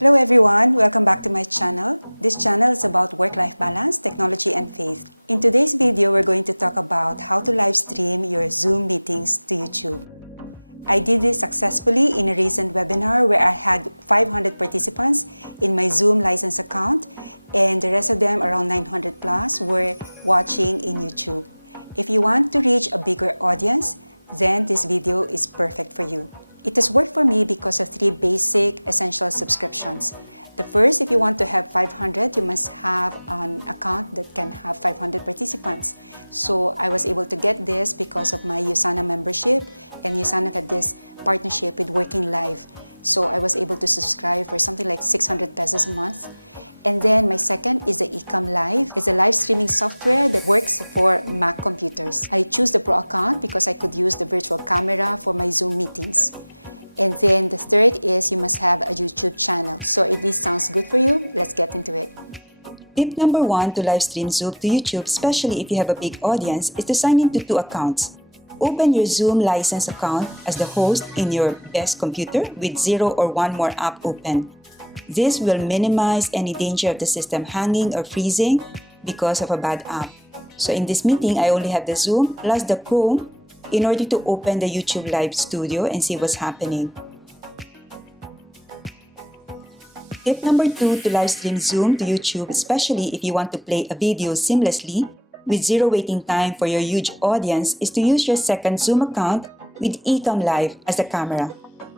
Hello everyone, welcome back to my channel. This channel is about work-life balance, technology, and faith. In today's video, we're going to talk about how to live stream your Zoom meetings to YouTube. I did this successfully in a recent webinar where I had 500 participants in my Zoom license account, and the rest of them, around 900 plus, were watching in YouTube. If you want to reach a bigger audience, then this video is perfect for you. It has worked for me because of 3 basic essential subscriptions. The first, if you want to have 500, you must have an account that can have 500 participants. So I was able to get this because of my USANA membership, and USANA had this partnership with Working Live. So I was able to subscribe for something like 600 pesos a month. And then my second is the Ecamm Live. It's a live streaming software that works for Mac computers. I choose the Pro account because I could use the virtual camera for my Zoom meetings. And then the third is you must have a YouTube channel. So if this sounds good for you, let's get into it. Tip number 1 to live stream Zoom to YouTube, especially if you have a big audience, is to sign into 2 accounts. Open your Zoom license account as the host in your best computer with 0 or 1 more app open. This will minimize any danger of the system hanging or freezing because of a bad app. So in this meeting, I only have the Zoom plus the Chrome in order to open the YouTube Live Studio and see what's happening. Tip number 2 to live stream Zoom to YouTube, especially if you want to play a video seamlessly with 0 waiting time for your huge audience, is to use your second Zoom account with Ecamm Live as the camera.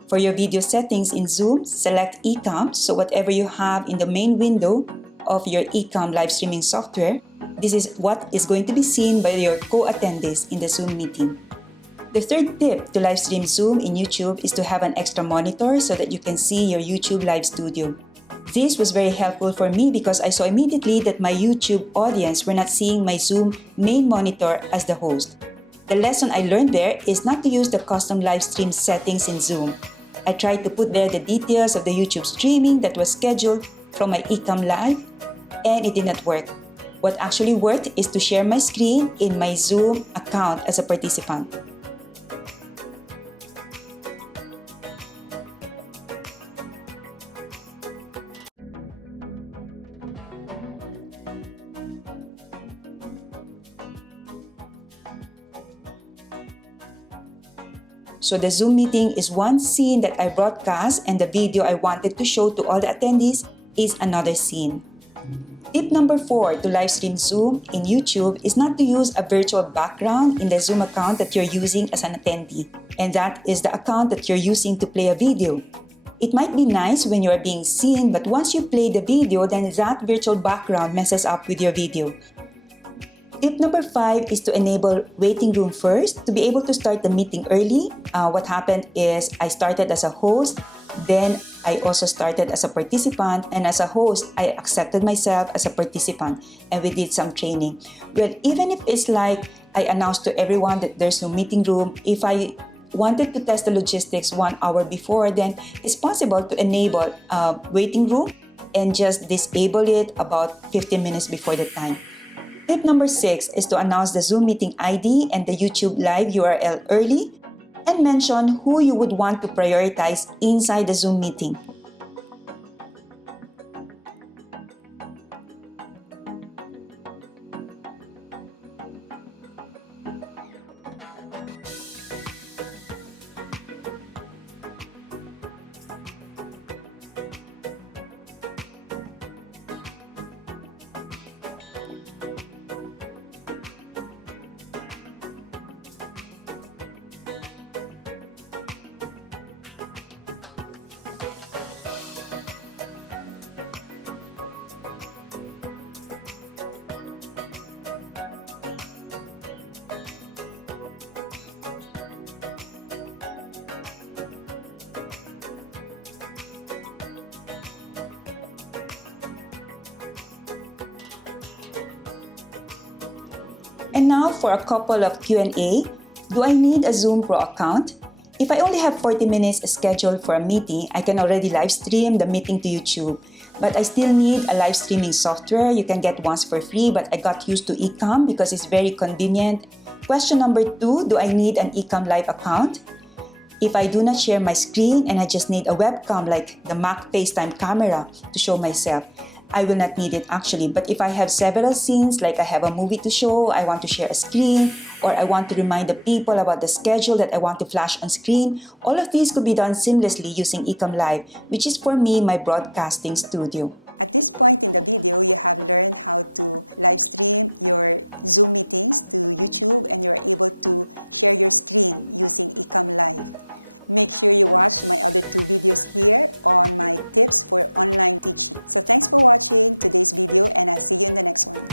For your video settings in Zoom, select Ecamm, so whatever you have in the main window of your Ecamm live streaming software, this is what is going to be seen by your co-attendees in the Zoom meeting. The third tip to live stream Zoom in YouTube is to have an extra monitor so that you can see your YouTube Live Studio. This was very helpful for me because I saw immediately that my YouTube audience were not seeing my Zoom main monitor as the host. The lesson I learned there is not to use the custom live stream settings in Zoom. I tried to put there the details of the YouTube streaming that was scheduled from my Ecamm Live, and it did not work. What actually worked is to share my screen in my Zoom account as a participant. So the Zoom meeting is one scene that I broadcast, and the video I wanted to show to all the attendees is another scene. Tip number 4 to live stream Zoom in YouTube is not to use a virtual background in the Zoom account that you're using as an attendee, and that is the account that you're using to play a video. It might be nice when you're being seen, but once you play the video, then that virtual background messes up with your video. Tip number 5 is to enable waiting room first to be able to start the meeting early. What happened is I started as a host, then I also started as a participant, and as a host, I accepted myself as a participant, and we did some training. Well, even if it's like I announced to everyone that there's no meeting room, if I wanted to test the logistics 1 hour before, then it's possible to enable a waiting room and just disable it about 15 minutes before the time. Tip number 6 is to announce the Zoom meeting ID and the YouTube Live URL early, and mention who you would want to prioritize inside the Zoom meeting. And now for a couple of Q&A. Do I need a Zoom Pro account? If I only have 40 minutes scheduled for a meeting, I can already live stream the meeting to YouTube. But I still need a live streaming software. You can get once for free, but I got used to Ecamm because it's very convenient. Question number 2, do I need an Ecamm Live account? If I do not share my screen and I just need a webcam like the Mac FaceTime camera to show myself, I will not need it actually. But if I have several scenes, like I have a movie to show, I want to share a screen, or I want to remind the people about the schedule that I want to flash on screen, all of these could be done seamlessly using Ecamm Live, which is for me my broadcasting studio. At this point in the video, you have learned how to live stream your Zoom meetings to YouTube, and you're able to share your screen using Ecamm Live. Make sure you watch my other 2 videos here on my tips for online teaching. So thanks for watching today's video, and I'll see you in the next one.